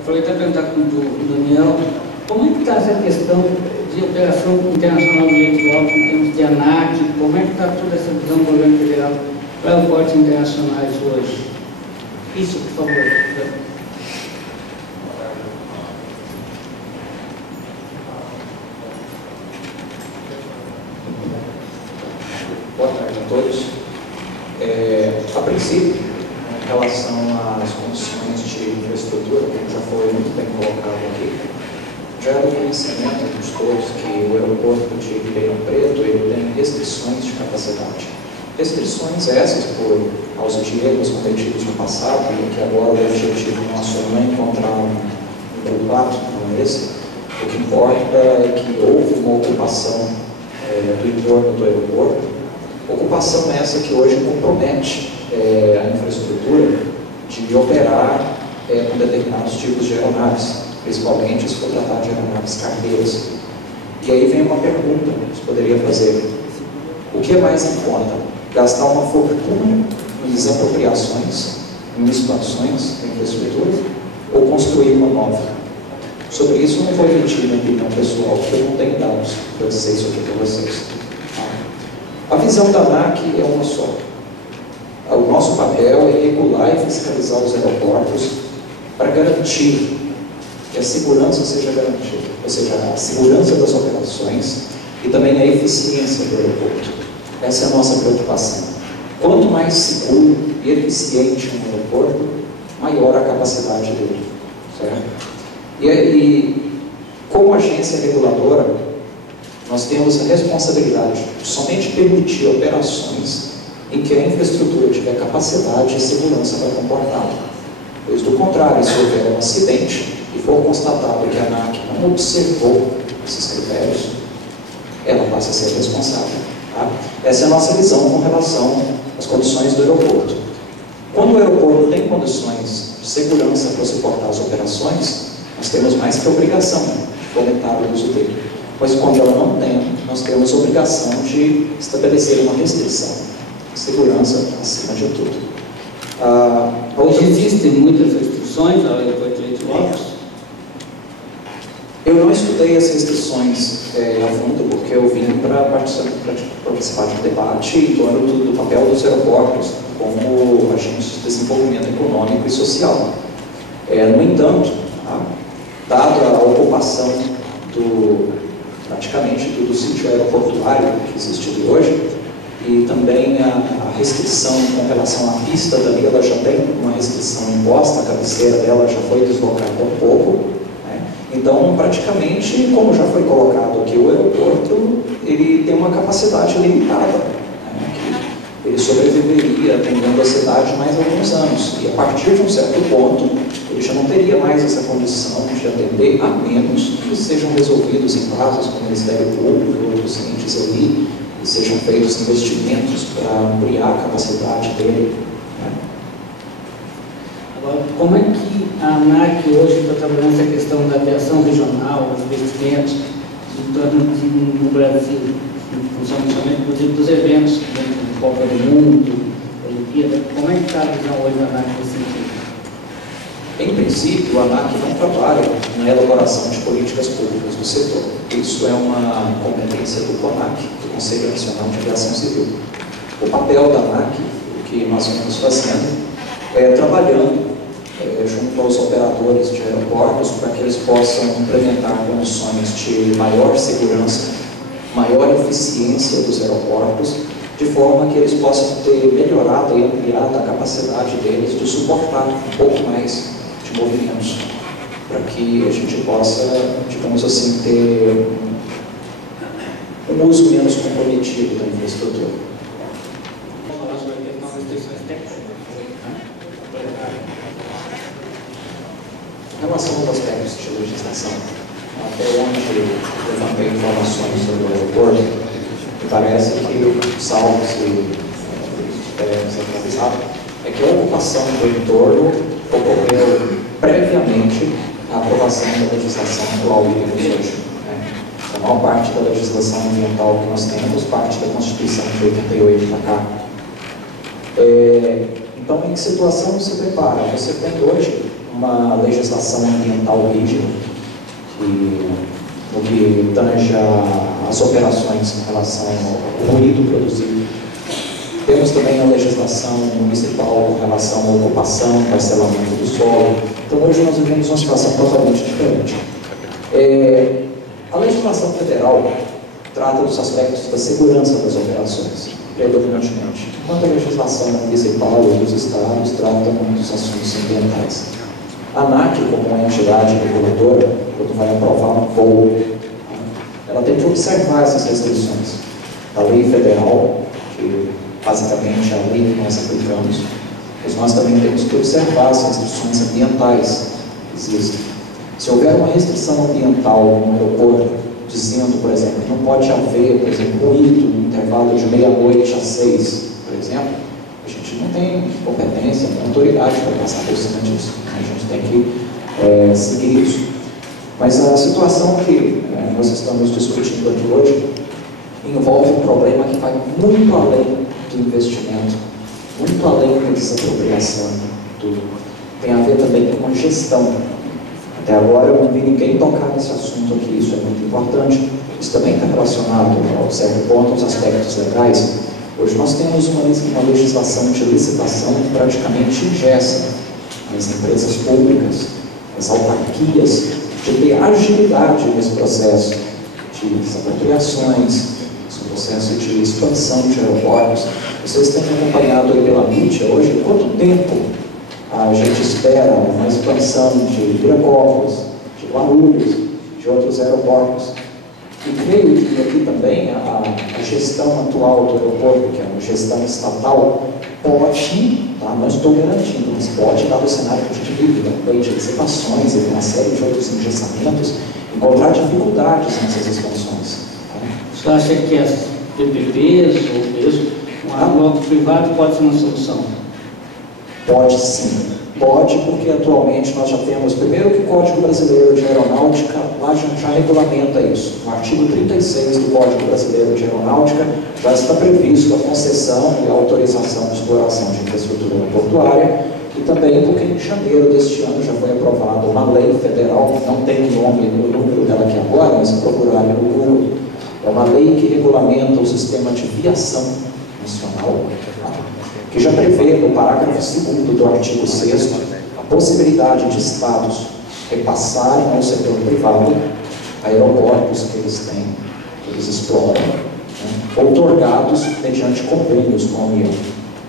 Aproveitar e perguntar para o Daniel, como é que está essa questão de operação internacional de leite alto em termos de ANAC, como é que está toda essa visão do governo federal para aeroportos internacionais hoje? Isso, por favor. Boa tarde a todos. A princípio, em relação às condições de infraestrutura, como já foi muito bem colocado aqui, já é do conhecimento dos todos que o aeroporto de Ribeirão Preto ele tem restrições de capacidade. Restrições essas por causa de erros cometidos no passado, e que agora o objetivo nosso não é encontrar um culpado como esse. O que importa é que houve uma ocupação do entorno do aeroporto, ocupação essa que hoje compromete a infraestrutura de operar com determinados tipos de aeronaves, principalmente se for tratar de aeronaves cargueiras. E aí vem uma pergunta que você poderia fazer: o que é mais em conta? Gastar uma fortuna em desapropriações, em expansões da infraestrutura, ou construir uma nova? Sobre isso não vou emitir minha opinião pessoal, porque eu não tenho dados para dizer isso aqui para vocês. A visão da ANAC é uma só. O nosso papel é regular e fiscalizar os aeroportos para garantir que a segurança seja garantida, ou seja, a segurança das operações e também a eficiência do aeroporto. Essa é a nossa preocupação. Quanto mais seguro e eficiente um aeroporto, maior a capacidade dele. Certo? E como agência reguladora, nós temos a responsabilidade de somente permitir operações em que a infraestrutura tiver capacidade e segurança para comportá-la. Pois, do contrário, se houver um acidente e for constatado que a ANAC não observou esses critérios, ela passa a ser responsável. Tá? Essa é a nossa visão com relação às condições do aeroporto. Quando o aeroporto tem condições de segurança para suportar as operações, nós temos mais que obrigação de fomentar o uso dele. Pois quando ela não tem, nós temos a obrigação de estabelecer uma restrição. Segurança acima de tudo. Hoje existem muitas restrições ao aeroporto de Leite Lopes? Eu não estudei as restrições a fundo, porque eu vim para participar de um debate em torno do papel dos aeroportos como agentes de desenvolvimento econômico e social. No entanto, dada a ocupação praticamente do sítio aeroportuário que existe hoje, e também a restrição com relação à pista dali, ela já tem uma restrição imposta, a cabeceira dela já foi deslocada um pouco, né? Então, praticamente, como já foi colocado aqui, o aeroporto ele tem uma capacidade limitada, né? Que ele sobreviveria atendendo a cidade mais alguns anos, e a partir de um certo ponto, ele já não teria mais essa condição de atender, a menos que sejam resolvidos em casos como Ministério Público e outros entes ali, e sejam feitos investimentos para ampliar a capacidade dele. Né? Agora, como é que a ANAC hoje está trabalhando essa questão da aviação regional, dos investimentos no Brasil, em função inclusive dos eventos, do Copa do Mundo, Olimpíada? Como é que está a visão hoje da ANAC nesse sentido? Em princípio, a ANAC não trabalha na elaboração de políticas públicas do setor. Isso é uma competência do CONAC, do Conselho Nacional de Aviação Civil. O papel da ANAC, o que nós estamos fazendo, é trabalhando junto aos operadores de aeroportos para que eles possam implementar condições de maior segurança, maior eficiência dos aeroportos, de forma que eles possam ter melhorado e ampliado a capacidade deles de suportar um pouco mais de movimentos, para que a gente possa, digamos assim, ter um uso menos comprometido da infraestrutura. Em relação aos aspectos de legislação, até onde levantei informações sobre o aeroporto, me parece que, salvo se centralizado, é que a ocupação do entorno ocorreu previamente à aprovação da legislação atual que temos hoje. A maior parte da legislação ambiental que nós temos parte da Constituição de 88 para cá. Então, em que situação se prepara? Você tem hoje uma legislação ambiental rígida, no que tange as operações em relação ao ruído produzido. Temos também a legislação municipal com relação à ocupação, parcelamento do solo. Então hoje nós vivemos uma situação totalmente diferente. A legislação federal trata dos aspectos da segurança das operações, predominantemente, enquanto a legislação municipal e dos estados tratam dos assuntos ambientais. A ANAC, como uma entidade reguladora, quando vai aprovar um voo, ela tem que observar essas restrições da lei federal, que basicamente é a lei que nós aplicamos, mas nós também temos que observar as restrições ambientais que existem. Se houver uma restrição ambiental no aeroporto, dizendo, por exemplo, que não pode haver, por exemplo, ruído no intervalo de meia-noite às 6, por exemplo, a gente não tem competência, nem autoridade para passar por cima disso. A gente tem que seguir isso. Mas a situação que nós estamos discutindo aqui hoje envolve um problema que vai muito além do investimento, muito além da desapropriação, tudo. Tem a ver também com a gestão. Até agora eu não vi ninguém tocar nesse assunto aqui, isso é muito importante. Isso também está relacionado, ao certo ponto, aos aspectos legais. Hoje nós temos uma legislação de licitação que praticamente ingessa as empresas públicas, as autarquias, de ter agilidade nesse processo de desapropriações, esse processo de expansão de aeroportos. Vocês têm acompanhado aí pela mídia hoje quanto tempo a gente espera uma expansão de Viracopos, de Guarulhos, de outros aeroportos. E creio que aqui também a gestão atual do aeroporto, que é uma gestão estatal, pode, tá? Não estou garantindo, mas pode, dado o cenário que a gente vive, né? De licitações e uma série de outros engessamentos, encontrar dificuldades nessas expansões. Você acha que as PPPs ou mesmo um bloco privado pode ser uma solução? Pode sim. Pode, porque atualmente nós já temos, primeiro que o Código Brasileiro de Aeronáutica lá já regulamenta isso. No artigo 36 do Código Brasileiro de Aeronáutica já está previsto a concessão e a autorização de exploração de infraestrutura aeroportuária, e também porque em janeiro deste ano já foi aprovada uma lei federal, não tem o nome no número dela aqui agora, mas se procurarem no Google, é uma lei que regulamenta o sistema de viação nacional, que já prevê no parágrafo 2º do artigo 6º a possibilidade de estados repassarem ao setor privado aeroportos que eles têm, que eles exploram, outorgados mediante convênios com a União.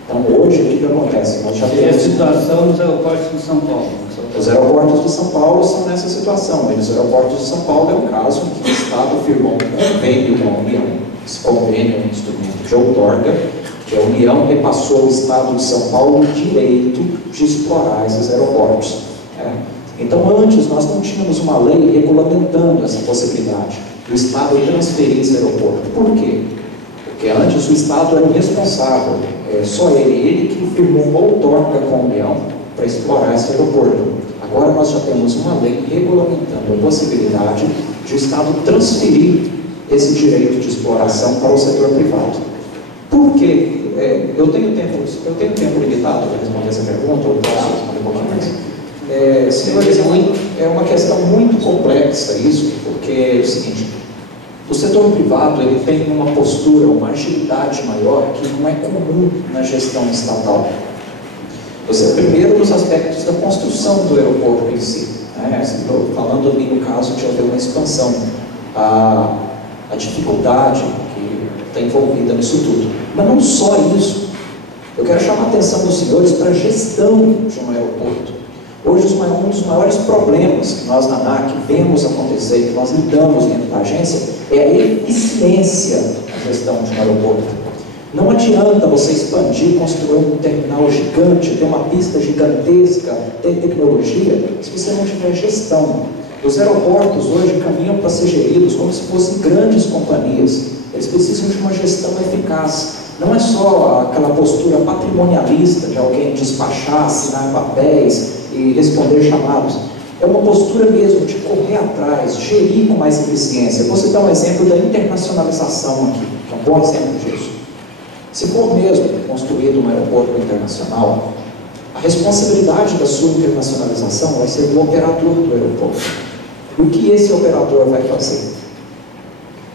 Então hoje o que acontece? Nós já temos a situação dos aeroportos de São Paulo. Os aeroportos de São Paulo são nessa situação, mas os aeroportos de São Paulo é um caso em que o Estado firmou um convênio com a União. Esse convênio é um instrumento de outorga, que a União repassou ao Estado de São Paulo o direito de explorar esses aeroportos. Então, antes, nós não tínhamos uma lei regulamentando essa possibilidade do Estado transferir esse aeroporto. Por quê? Porque antes o Estado era o responsável, só ele que firmou uma outorga com a União para explorar esse aeroporto. Agora nós já temos uma lei regulamentando a possibilidade de o Estado transferir esse direito de exploração para o setor privado. Por quê? Eu tenho tempo limitado para responder essa pergunta, ou posso responder um pouquinho mais? Senhores, é uma questão muito complexa isso, porque é o seguinte, o setor privado ele tem uma postura, uma agilidade maior que não é comum na gestão estatal. Primeiro nos aspectos da construção do aeroporto em si, estou falando ali no caso de haver uma expansão, a dificuldade que está envolvida nisso tudo. Mas não só isso, eu quero chamar a atenção dos senhores para a gestão de um aeroporto. Hoje um dos maiores problemas que nós na ANAC vemos acontecer, que nós lidamos dentro da agência, é a eficiência da gestão de um aeroporto. Não adianta você expandir, construir um terminal gigante, ter uma pista gigantesca, ter tecnologia, se você não tiver gestão. Os aeroportos hoje caminham para ser geridos como se fossem grandes companhias. Eles precisam de uma gestão eficaz. Não é só aquela postura patrimonialista de alguém despachar, assinar papéis e responder chamados. É uma postura mesmo de correr atrás, gerir com mais eficiência. Vou citar um exemplo da internacionalização aqui, que é um bom exemplo disso. Se for mesmo construído um aeroporto internacional, A responsabilidade da sua internacionalização vai ser do operador do aeroporto. E o que esse operador vai fazer?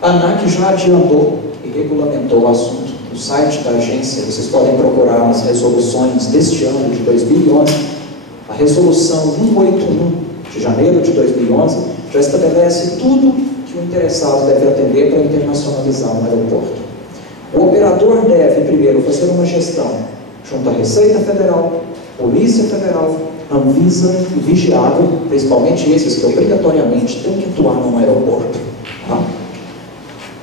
A ANAC já adiantou e regulamentou o assunto. No site da agência, vocês podem procurar as resoluções deste ano, de 2011. A resolução 181, de janeiro de 2011, já estabelece tudo que o interessado deve atender para internacionalizar um aeroporto. O operador deve, primeiro, fazer uma gestão junto à Receita Federal, Polícia Federal, Anvisa e vigiado, principalmente esses que obrigatoriamente têm que atuar num aeroporto. Tá?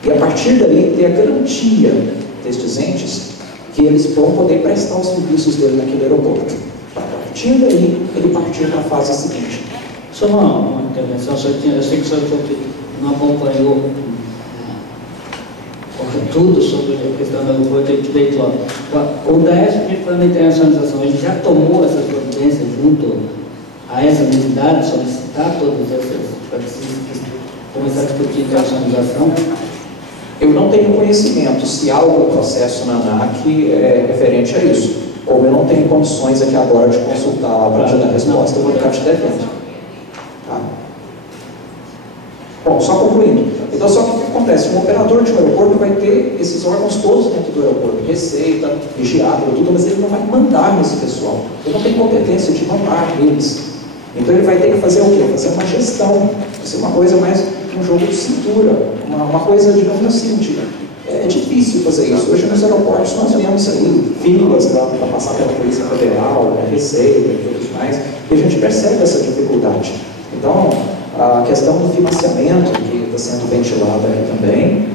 E a partir daí ter a garantia destes entes que eles vão poder prestar os serviços dele naquele aeroporto. A partir daí, ele partir para a fase seguinte. Só uma intervenção, eu sei que o senhor não acompanhou tudo sobre a questão do aeroporto de Peitó. O DAESP, quando a internacionalização, ele já tomou essas providências junto a essa entidade, solicitar todas essas, para começar a discutir internacionalização? Eu não tenho conhecimento se há algum processo na ANAC referente a isso. Como eu não tenho condições aqui agora de consultar para te dar resposta, eu vou ficar te devendo. Tá? Bom, só concluindo. Então, só que o que acontece? Um operador de um aeroporto vai ter esses órgãos todos dentro do aeroporto, Receita, vigiado, tudo, mas ele não vai mandar nesse pessoal. Ele não tem competência de mandar neles. Então, ele vai ter que fazer o quê? Fazer uma gestão. Vai ser uma coisa mais um jogo de cintura, uma coisa, digamos assim, é difícil fazer isso. Hoje nos aeroportos nós vemos aí filas para passar pela Polícia Federal, Receita e tudo mais, e a gente percebe essa dificuldade. Então, a questão do financiamento, que está sendo ventilada aí também,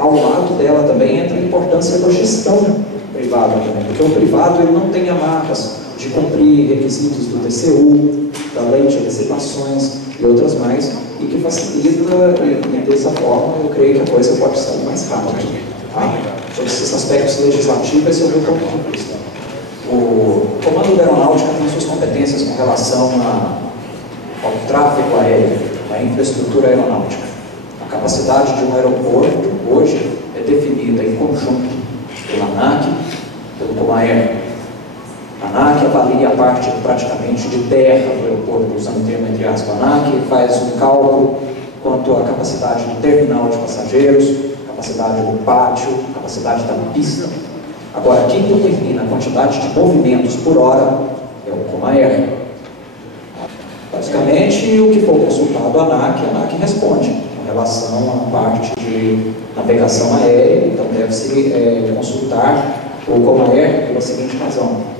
ao lado dela também entra a importância da gestão privada também, porque o privado ele não tem amarras de cumprir requisitos do TCU, da lei de licitações e outras mais, e que facilita, e dessa forma eu creio que a coisa pode sair mais rápido. Tá? Sobre esses aspectos legislativos, esse é o meu ponto de vista. O Comando da Aeronáutica tem suas competências com relação ao tráfego aéreo, à infraestrutura aeronáutica. A capacidade de um aeroporto, hoje, é definida em conjunto pela ANAC, pelo Comaer. A ANAC avalia a parte praticamente de terra do aeroporto, usando o termo entre aspas. A ANAC faz um cálculo quanto à capacidade do terminal de passageiros, capacidade do pátio, capacidade da pista. Agora, quem determina a quantidade de movimentos por hora é o Comaer. Basicamente, o que for consultado a ANAC responde em relação à parte de navegação aérea, então deve-se consultar o Comaer pela seguinte razão.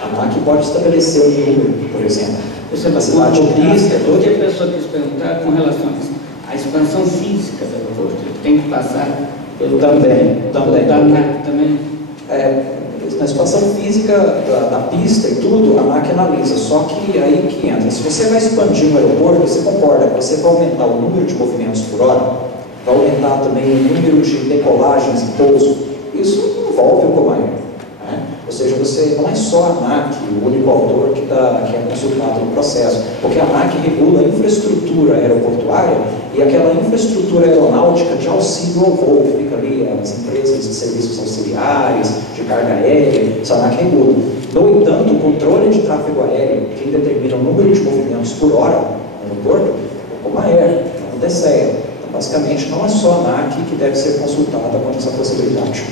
A ANAC pode estabelecer um número, por exemplo. Capacidade de pista, outra pessoa quis perguntar com relação à expansão física do aeroporto, tem que passar pelo também. Da ANAC também. Na expansão física da pista e tudo, a ANAC analisa, só que aí que entra. Se você vai expandir um aeroporto, você concorda que você vai aumentar o número de movimentos por hora, vai aumentar também o número de decolagens e pouso. Isso envolve o Comaer. Ou seja, você não é só a ANAC, o único autor que é consultado no processo, porque a ANAC regula a infraestrutura aeroportuária e aquela infraestrutura aeronáutica de auxílio ao voo, que fica ali, as empresas de serviços auxiliares, de carga aérea, a ANAC regula. No entanto, o controle de tráfego aéreo, quem determina o número de movimentos por hora no aeroporto, é o Comaer, não o DCEA. Então, basicamente, não é só a ANAC que deve ser consultada quanto a essa possibilidade.